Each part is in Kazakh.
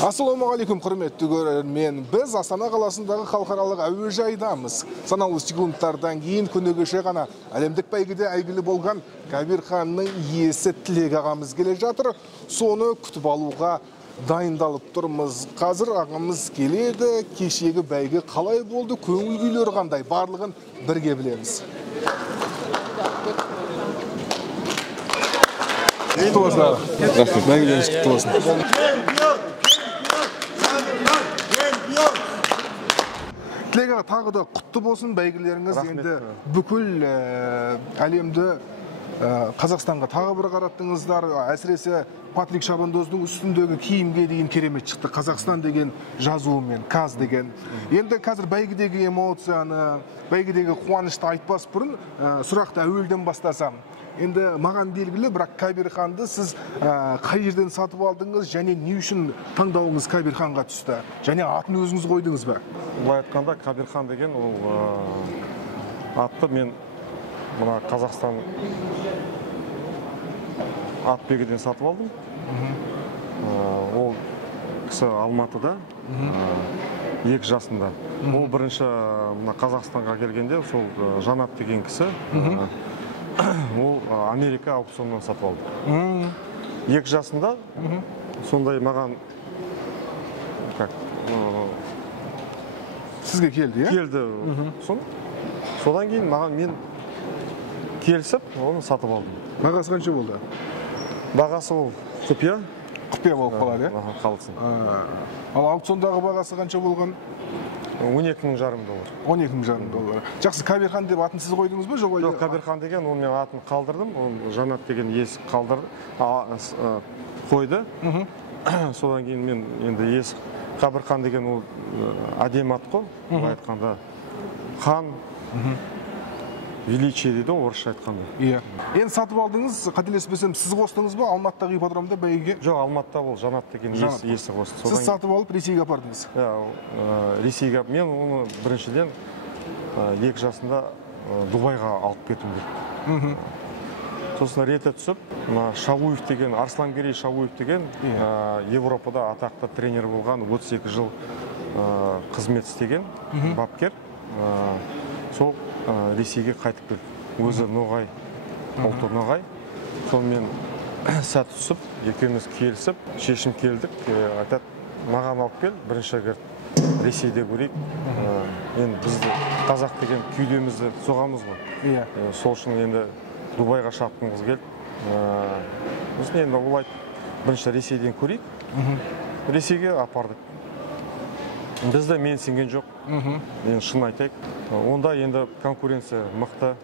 Ассалаумағалейкум, құрметті көрермен. Біз Астана қаласындағы халықаралық әуежайдамыз. Санаулы секундтардан кейін күні кеше ғана әлемдік бәйгеде әйгілі болған Кабир ханның иесі Тілек ағамыз келе жатыр. Соны күтіп алуға дайындалып тұрмыз. Қазір ағамыз келеді. Кешегі бәйге қалай болды, көңіл күйлері қандай, барлығын бірге білеміз. Құтты болсын аға. Рахмет. Бәйгелеріңіз құтты болсын. Тілек аға, тағы да құтты болсын бәйгелеріңіз. Енді бүкіл әлемді Қазақстанға тағы бір қараттыңыздар. Әсіресе Патрик Шабандоздың үстіндегі киімге дейін керемет шықты. Қазақстан деген жазуымен, Каз деген. Енді қазір бәйгедегі эмоцияны, бәйгедегі қуанышты айтпас бұрын сұрақты әуелден бастасам. Енді маған белгілі, бірақ Кабир ханды сіз қай жерден сатып алдыңыз және не үшін таңдауыңыз Кабир ханға түсті? Және атын өзіңіз қойдыңыз ба? Былай айтқанда, Кабир хан деген ол атты мен мына Қазақстан ат бәйгеден сатып алдым. Ол кісі Алматыда 2 жасында. Ол бірінші Қазақстанға келгенде сол Жанат деген кісі ол Америка аукционынан сатып алды. 2 жасында сондай маған сізге келді, е? Келді. Содан кейін маған мен келісіп, оны сатып алдым. Бағасы қанша болды? Бағасы ол құпия. Құпия болып қалады, е? Қалсын. Ал аукциондағы бағасы қанша болған? $12,500. $12,500. Жақсы, Кабир хан деп атын сіз қойдыңыз ба? Жоқ, Кабир хан деген, ол мен атын қалдырдым. Ол Жанат деген есі қалдырды, қойды. Содан кейін мен енді есі Кабир хан деген ол әдемі ат қой, айтқанда. Хан, величие дейді, орысша айтқанда. Иә. Енді сатып алдыңыз, қателеспесем, сіз қостыңыз ба Алматыдағы ипподромда бәйгеге? Жоқ, Алматыда ол Жанат деген есі қосты. Сіз сатып алып Ресейге апардыңыз? Ресейге. Мен оны біріншіден 2 жасында Дубайға алып кетім деді. Сосын реті түсіп, Шауиев деген, Арслангерей Шауиев деген Европада атақты тренер болған, 32 жыл қызмет істеген бапкер. Сол Ресейге қайтып келді. Өзі Ноғай, ұлты Ноғай. Сонымен сәт түсіп, екеуміз келісіп, шешім келдік. Айтады, маған алып кел, бірінші кірт Ресейде көрейік. Енді бізді қазақ деген күйдемізді соғамыз ғой. Сол үшін енді Дубайға шапқымыз келді. Біздің енді ол айтты, бірінші Ресейден көрейік. Ресейге апардық. Бізді мен сенген жоқ. Мен шын айтайық. Онда енді конкуренция мықты.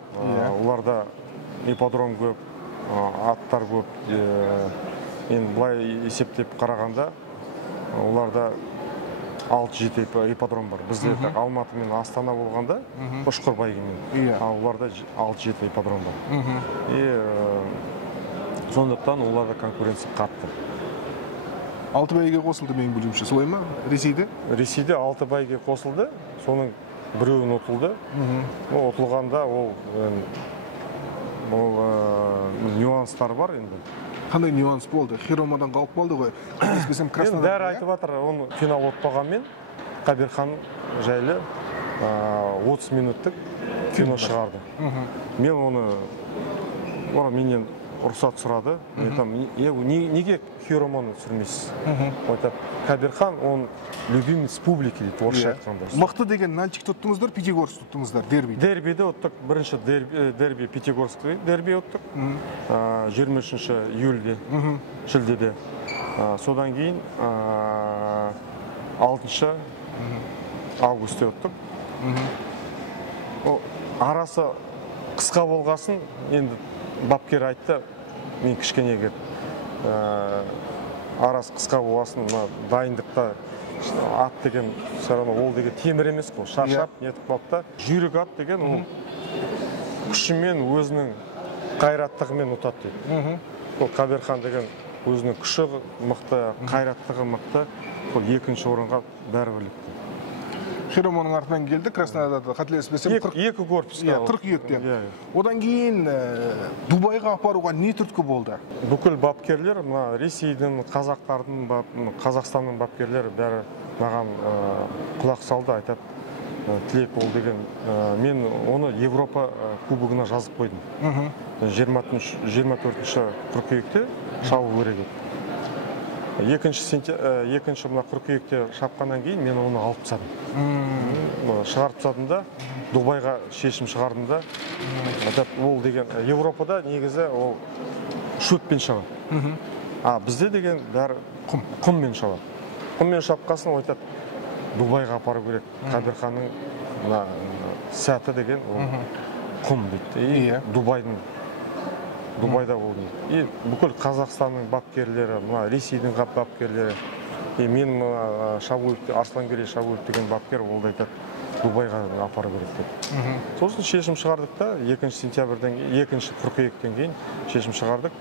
Оларда ипподром көп, аттар көп. Енді былай есептеп қарағанда, оларда 6-7 ипподром бар. Бізде Алматы мен Астана болғанда, Ұшқыр бәйгемен. Ал оларда 6-7 ипподром бар. Сондықтан оларда конкуренция қатты. 6 бәйге қосылды менің білуімше, солай ма? Ресейде? Ресейде 6 бәйге қосылды, соның біреуін ұтылды. Ұтылғанда ол нюанстар бар енді. Қандай нюанс болды? Хиромадан қалып қалды ғой. Енді бәрі айтып жатыр, оны финал ұтпағанмен Кабир хан жайлы 30 минуттық кино шығарды. Мен оны менен рұқсат сұрады. Неге Хироманы түсірмейсіз? Кабир хан, он любимец публики дейді, орысша айтқанда. Мықты деген Нальчик тұттыңыздар, Пятигорск тұттыңыздар, дерби? Дербиді ұттық, бірінші дерби Пятигорскте дерби ұттық, 23 июльде, шілдеде. Содан кейін 6 августте ұттық. Арасы қысқа болғасын, енді бапкер айтты, мен кішкенеге арасы қысқа болғасын, дайындықта ат деген, ол деген темір емес қой, шаршап, нетіп қалды. Жүйрік ат деген, ол күшімен, өзінің қайраттығымен ұтады дейді. Ол Кабир хан деген өзінің күші мықты, қайраттығы мықты, ол 2-ші орынға бәрі бірлікті. Хиромоның артынан келді, Краснодарда қателеспесем екі корпус. Иә, 42-тен. Одан кейін Дубайға апаруға не түрткі болды? Бүкіл бапкерлер, Ресейдің, қазақтардың, Қазақстанның бапкерлері бәрі маған құлақ салды, айтады, тілек бол деген. Мен оны Европа кубогына жазып қойдым. 24-ші қыркүйекте шабу керек еді. Екінші мына қыркүйекте шапқаннан кейін мен оны алып тастадым. Шығарып тастадым да, Дубайға шешім шығардым да. Ол деген Европада негізі ол шөппен шабады. Бізде деген бәрі құммен шабады. Құммен шапқасын айтады, Дубайға апару керек. Кабирханның сәті деген құм дейді. Дубайда болды. Бүкіл Қазақстанның бапкерлері, Ресейдің бапкерлері, мен Арслангерей Шабуев деген бапкер, ол да айтады, Дубайға апару керек деп. Сосын шешім шығардық та, 2 сентябрьден, 2 қыркүйектен кейін шешім шығардық,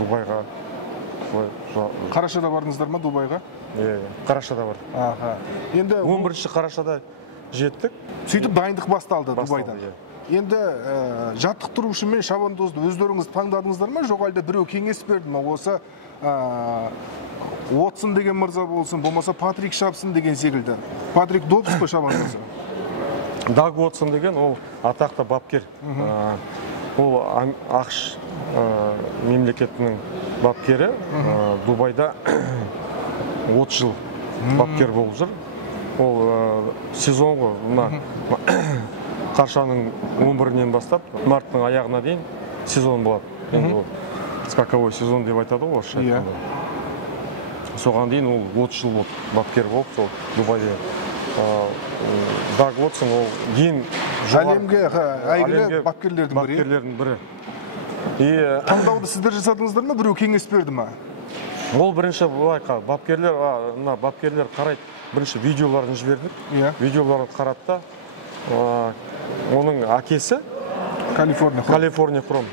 Дубайға. Қарашада бардыңыздар ма Дубайға? Қарашада бардық. 11 қарашада жеттік. Сөйтіп дайындық басталды Дубайдан. Енді жаттықтырушы мен шабандозды өздеріңіз таңдадыңыздар ма, жоқ әлде біреу кеңес берді ма? Осы Уотсон деген мырза болсын, болмаса Патрик шапсын деген секілді. Патрик Добс қой шабандозы? Даг Уотсон деген ол атақты бапкер. Ол ақш мемлекетінің бапкері. Дубайда 30 жыл бапкер болып жүр. Ол сезон ғой, қаршаның 11-нен бастап, марттың аяғына дейін сезон болады. Скаковой сезон деп айтады ғой, орысша айтқанда. Соған дейін ол 30 жыл болды, бапкер болып, сол Дубайда. Даг Уотсон ол ең әлемге әйгілі бапкерлердің бірі. Таңдауды сіздер жасадыңыздар ма, біреу кеңес берді ма? Ол бірінші бапкерлер қарайды, бірінші видеоларын жібердік. Видеоларын қаратта, оның әкесі Калифорния Хром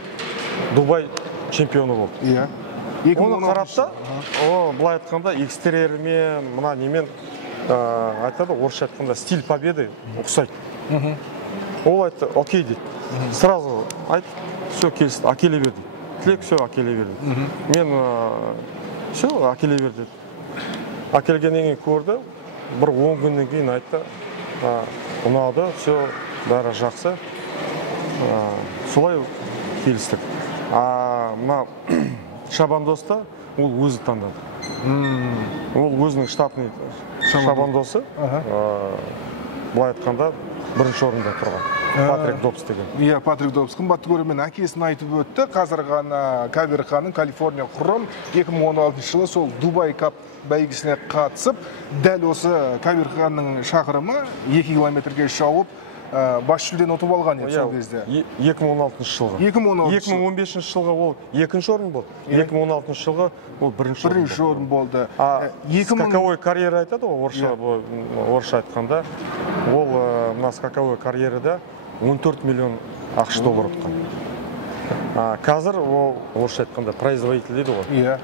Дубай чемпионы болды. Оны қаратта, былай айтқанда экстерьермен, мына немен айтады, орысша айтқанда стиль победы ұқсайды. Ол айтты, окей дейді. Сразу айт, все келісті, әкеле берді. Тілек, все әкеле берді. Мен все әкеле берді. Әкелгеннен кейін көрді, бір 10 күннен кейін айтты, ұнады, все бәрі жақсы. Солай келістік. Мына шабандоста ол өзі таңдады. Ол өзінің штатный шабандосы. Былай айтқанда бірінші орында тұрған. Патрик Добс деген. Патрик Добс. Қымбатты көрермен, әкесін айтып өтті. Қазір ғана Кабирханның Калифорния Хром 2016 жылы сол Дубай Кап бәйгесіне қатысып, дәл осы Кабирханның шақырымы 2 километрге шауып, бас жүлдені ұтып алған еді сол кезде. 2016 жылғы. 2015 жылғы ол екінші орын болды. 2016 жылғы ол бірінші орын болды. Скаковой карьера айтады ғой, орысша айтқанда. Ол мына скаковой карьерада 14 миллион ақш доллар ұтқан. Қазір ол орысша айтқанда производитель дейді ғой.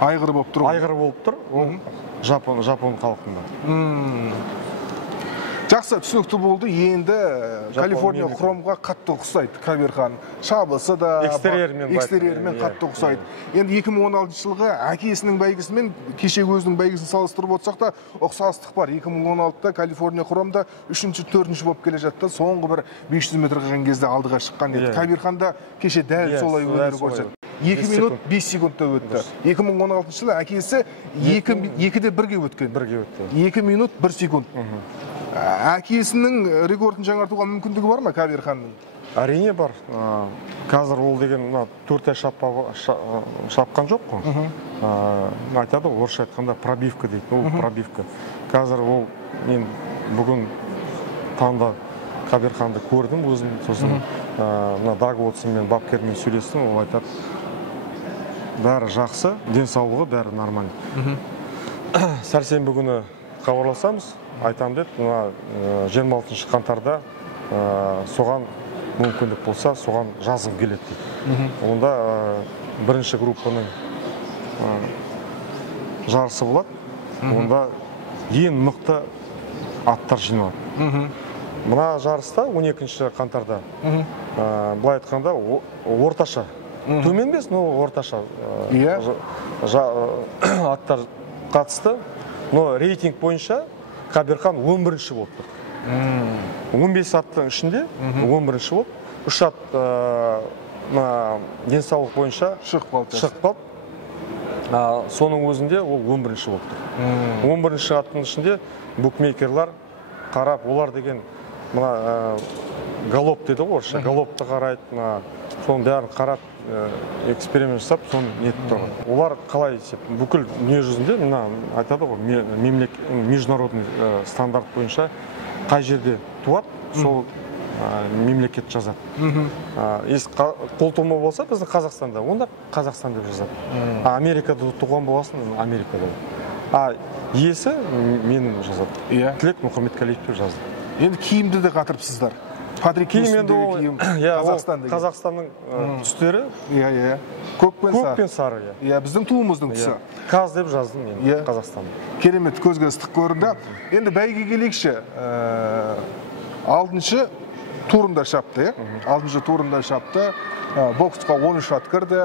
Айғыр болып тұр. Айғыр болып тұр. Ол Жапон халқында. Жақсы, түсінікті болды. Енді Калифорния Хромға қатты ұқсайды Кабирхан. Шабысы да, экстерьермен қатты ұқсайды. Енді 2016 жылғы әкесінің бәйгесімен кешегі өзінің бәйгесін салыстырып отырсақ та ұқсастық бар. 2016-та Калифорния Хромда 3-4 болып келе жатты. Соңғы бір 500 метр қалған кезде алдыға шыққан еді. Кабирхан да кеше дәл солай өнер көрсетті. 2 минут 5 секундта өтті. 2016 жылы әкесі 2-де 1-ге өткен. 2 минут 1 секунд. Әкесінің рекордын жаңартуға мүмкіндігі бар ма Кабирханның? Әрине бар. Қазір ол деген 4 ай шапқан жоқ қой. Айтады, орысша айтқанда пробивка дейді. Ол пробивка. Қазір ол мен бүгін таңда Кабирханды көрдім өзім. Сосын Даг Уотсонмен бапкермен сөйлестім. Ол айтады, бәрі жақсы, денсаулығы бәрі нормально. Сәрсенбі күні хабарласамыз, айтам деді, 26 қаңтарда соған мүмкіндік болса, соған жазым келеді дейді. Онда бірінші группаның жарысы болады. Онда ең мықты аттар жиналады. Мына жарыста 12 қаңтарда былай айтқанда орташа, төмен емес, но орташа аттар қатысты. Но рейтинг бойынша Кабирхан 11-ші болып тұр. 15 аттың ішінде 11-ші болып, 3 ат денсаулық бойынша шығып қалды. Соның өзінде ол 11-ші болып тұр. 11-ші аттың ішінде букмекерлер қарап, олар деген галоп дейді ғой, орысша галопты қарайды, соның бәрін қарап, эксперимент жасап, соны нетіп тұрған. Олар қалай есеп? Бүкіл дүние жүзінде айтады ғой, международный стандарт бойынша қай жерде туады, сол мемлекет жазады. Қол тума болса, біздің Қазақстанда, онда Қазақстан деп жазады. Америкада туған боласын, Америкада. Иесі менің жазады. Тілек Мұхаммедқалиев деп жазды. Енді киімді де қатырыпсыздар. Патрик үстіндегі киім Қазақстанның түстері. Көк пен сары. Біздің туымыздың түсі. Қаз деп жаздым мен Қазақстанды. Керемет, көзге ыстық көрінді. Енді бәйге келейікші. 6-шы турында шапты. 6-шы турында шапты. Боксқа 13 ат кірді.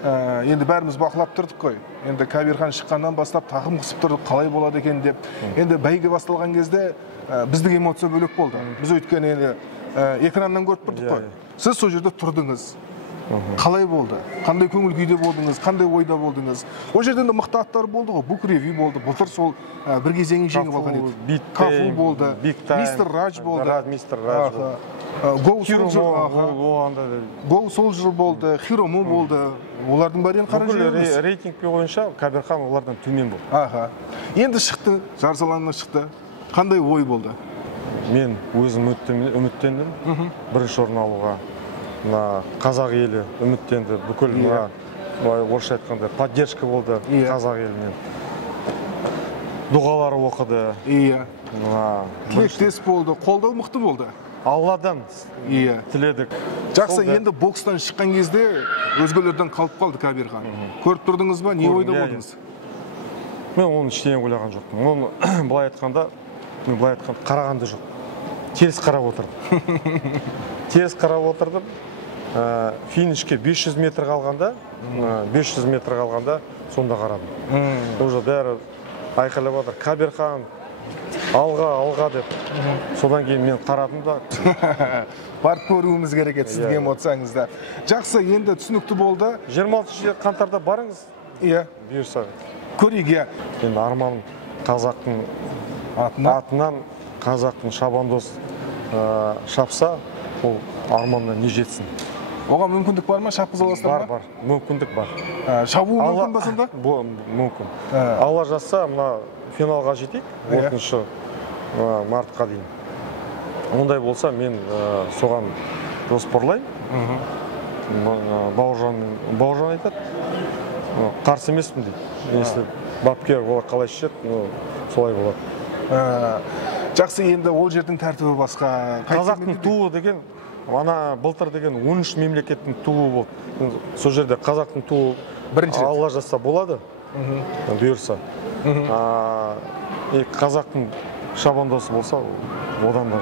Енді бәріміз бақылап тұрдық қой. Енді Кабирхан шыққаннан бастап тақым қысып тұрдық, қалай болады екен деп. Енді бәйге басталған кезде біздің эмоция бөлек болды. Біз өйткені экраннан көріп тұрдық қой. Сіз сол жерде тұрдыңыз. Қалай болды? Қандай көңіл күйде болдыңыз? Қандай ойда болдыңыз? Ол жерде мықты аттар болды ғой. Букреви болды. Былтыр сол бір кезеңін жеңіп алған еді. Кафу болды. Мистер Радж болды. Гоу Солджер болды. Хиромо болды. Олардың бәрін қара жеріміз. Рейтинг бойынша Кабирхан олардан төмен болды. Енді шықты, жарыс алаңына шықты. Қандай ой болды? Мен өзім үміттендім. Бірінші орын алуға. Қазақ елі үміттенді. Бүкіл орысша айтқанда поддержка болды қазақ елінен. Дұғалары оқыды. Тілектес болды. Қолдау мықты болды. Алладан тіледік. Жақсы, енді бокстан шыққан кезде өзгелерден қалып қалды Кабирхан. Көріп тұрдыңыз ба? Не ойда болдыңыз? Мен оны ештеңе ойлаған жоқпын. Оны былай айтқанда қарағанды жоқ. Теріс қарап отырдым. Теріс қарап отырдым. Финишке 500 метр қалғанда, сонда қарадым. Уже бәрі айқайлап отыр. Кабирхан алға деп. Содан кейін мен қарадым да. Барып көруіміз керек еді сіздің эмоцияңызда. Жақсы, енді түсінікті болды. 26 қаңтарда барыңыз. Бұйырса. Көрейік. Енді арманым қазақтың атынан қазақтың шабандоз шапса, ол арманына не жетсін. Оған мүмкіндік бар ма? Шапқыза аласыздар ма? Бар, мүмкіндік бар. Шабуы мүмкін ба сонда? Мүмкін. Алла жазса, мына финалға жетейік, 4 мартқа дейін. Ондай болса, мен соған жоспарлаймын. Бауыржан айтады, қарсы емеспін дейді. Если бапкер олар қалай шешеді, солай болады. Жақсы, енді ол жердің тәртібі басқа. Қазақтың туы деген, былтыр деген 13 мемлекеттің туы болды. Сол жерде қазақтың туы Алла жазса болады, бұйырса. Қазақтың шабандосы болса, одан да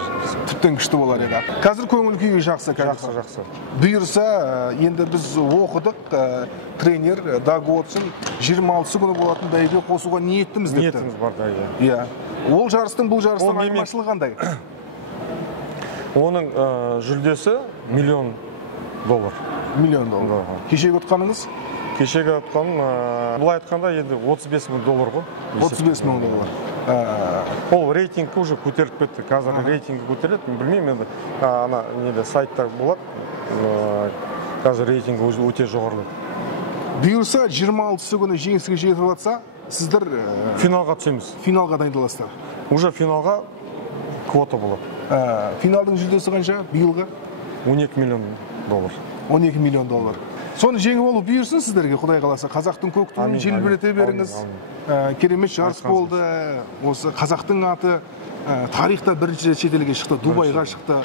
тіптен күшті болар еді. Қазір көңіл күйі жақсы. Жақсы. Бұйырса, енді біз оқыдық, тренер Даг Уотсон 26 күні болатын бәйге қосуға ниеттіміз депті. Ниетіміз бар да. Ол жарыстың бұл жарыстан айырмашылығы қандай? Оның жүлдесі $1 миллион. $1 миллион. Кешегі ұтқаныңыз? Кешегі ұтқаным, бұлай айтқанда енді $35 мың ғой. $35 мың. Ол рейтингі уже көтеріп кетті. Қазір рейтингі көтереді, білмеймін енді. Сайттар болады. Қазір рейтингі өте жоғарлы. Бұйырса 26 күні жеңіске жетіп жатса, сіздер финалға түсеміз. Финалға дайындаласыздар. Уже финалға квота болады. Финалдың жүлдесі қанша биылғы? $12 миллион. $12 миллион. Соны жеңіп алу бұйырсын сіздерге, Құдай қаласа. Қазақтың көк туын желбірете беріңіз. Керемет жарыс болды. Осы қазақтың аты тарихта бірінші шетелге шықты, Дубайға шықты.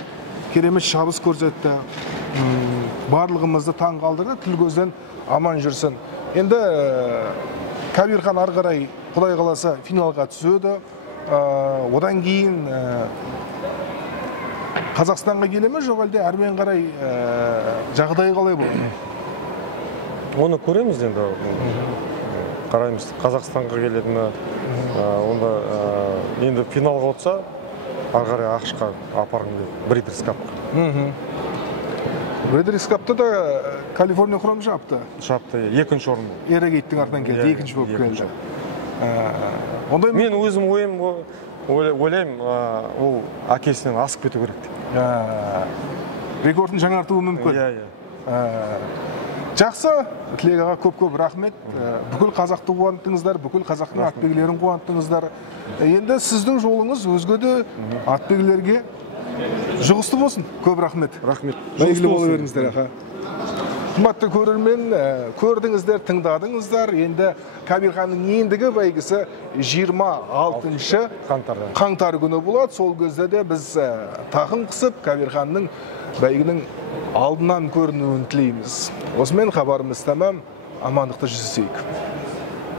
Керемет шабыс көрсетті. Барлығымызды таң қалдырды, тіл көзден аман жүрсін. Енді Кабирхан ары қарай Құдай қаласа финалға түседі. одан кейін Қазақстанға келе ме, жоқ әлде әрмен қарай жағдай қалай болады? Оны көреміз енді. Қараймыз, Қазақстанға келеді ме, онда енді финалға отса, ары қарай ақшқа апарғым келеді, Breeders' Cup-қа. Breeders' Cup-та да Калифорния құрам шапты. Шапты, екінші орын болды. Ерегейттің артынан келді, екінші болып келді. Мен өзім ойым ойлаймын, ол әкесінен асып кету керек деп. Рекордын жаңартуы мүмкін. Жақсы, Тілек аға көп-көп рахмет. Бүкіл қазақты қуанттыңыздар, бүкіл қазақтың атбегілерін қуанттыңыздар. Енді сіздің жолыңыз өзге де атбегілерге жұғысты болсын. Көп рахмет. Рахмет. Бәйгілі бола беріңіздер аға. Қымбатты көрермен, көрдіңіздер, тыңдадыңыздар. Енді Кабирханның ендігі бәйгісі 26 қаңтар күні болады. Сол кезде де біз тақым қысып Кабирханның бәйгінің алдынан көрінуін тілейміз. Осымен хабарымыз тәмам, амандықты жүздесейік.